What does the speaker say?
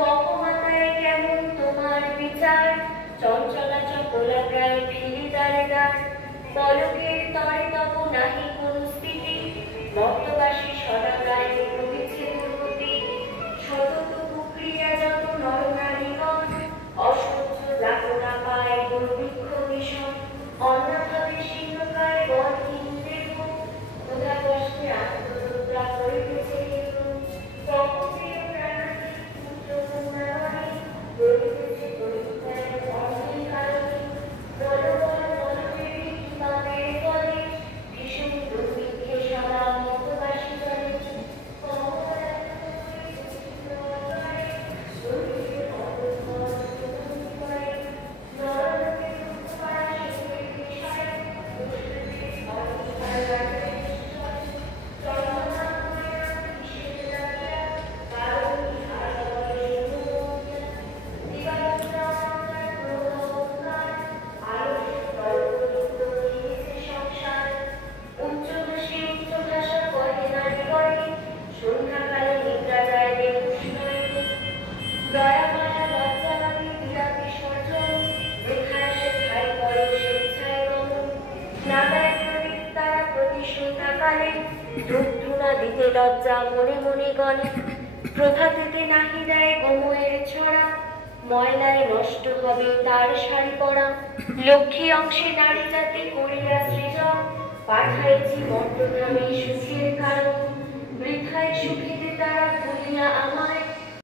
বকমাতায় কেমন তোমার বিচার, চঞ্চলা চপলা প্রায় ফিরি দ্বারে দ্বার, পলকের তরে তব নাহি কোন স্থিতি, মর্তবাসী সদা গায়ে প্রবিছে দুর্গতি, সতত কুক্রিয়া যত নরনারীগণ, অসহ্য যাতনা পায় দুর্ভিক্ষ ভীষণ, অন্যভাবে শীর্ণকায় বলহীন দেহ, ক্ষুধা কষ্টে আত্মহত্যা করিতেছে কেহ, তপপ্রিয় প্রাণাদি পুত্র কন্যাগণে, করিতেছে পরিত্যাগ অন্যের কারণে, বল বল বলদেবী কিংবাদের ফলে, ভীষণ দুর্ভিক্ষে সদা মর্তবাসী চলে, দিতে লজ্জা মনে মনে গণে, প্রভাতেতে নাহি দেয় গোময়ের ছড়া, ময়লায় নষ্ট হবে তার শাড়ি পরা, লক্ষ্মী অংশে নারী জাতি করিয়া সৃজন, পাঠাইছি মর্তধামে সুখের কারণ, বৃথায় সুখীতে তারা ভুলিয়া আমায়,